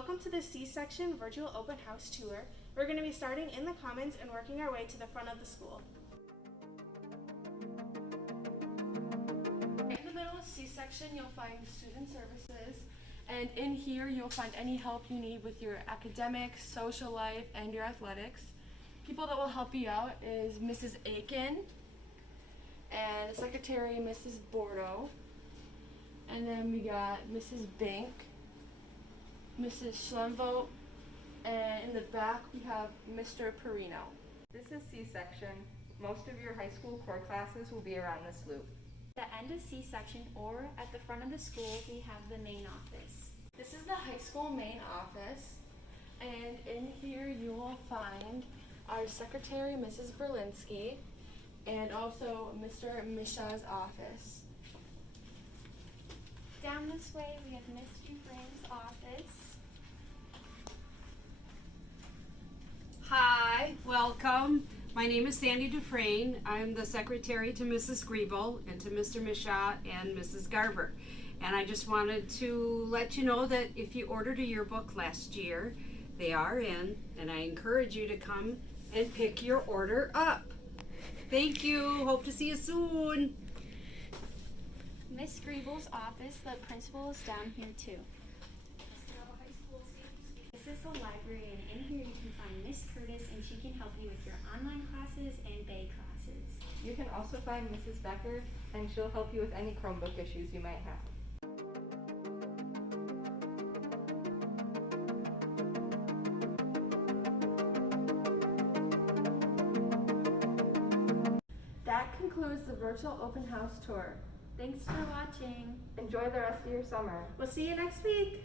Welcome to the C-Section Virtual Open House Tour. We're going to be starting in the Commons and working our way to the front of the school. In the middle of C-Section, you'll find Student Services, and in here you'll find any help you need with your academics, social life, and your athletics. People that will help you out is Mrs. Aiken and Secretary Mrs. Bordeaux, and then we got Mrs. Bank, Mrs. Schlemvogt, and in the back we have Mr. Perino. This is C-Section. Most of your high school core classes will be around this loop. At the end of C-Section or at the front of the school, we have the main office. This is the high school main office, and in here you will find our secretary, Mrs. Berlinski, and also Mr. Misha's office. Down this way, we have Miss Dufresne's office. Hi, welcome. My name is Sandy Dufresne. I'm the secretary to Mrs. Griebel and to Mr. Misha and Mrs. Garber. And I just wanted to let you know that if you ordered a yearbook last year, they are in, and I encourage you to come and pick your order up. Thank you. Hope to see you soon. Miss Griebel's office, the principal is down here too. This is the library, and in here you can find Miss Curtis, and she can help you with your online classes and Bay classes. You can also find Mrs. Becker, and she'll help you with any Chromebook issues you might have. That concludes the virtual open house tour. Thanks for watching. Enjoy the rest of your summer. We'll see you next week.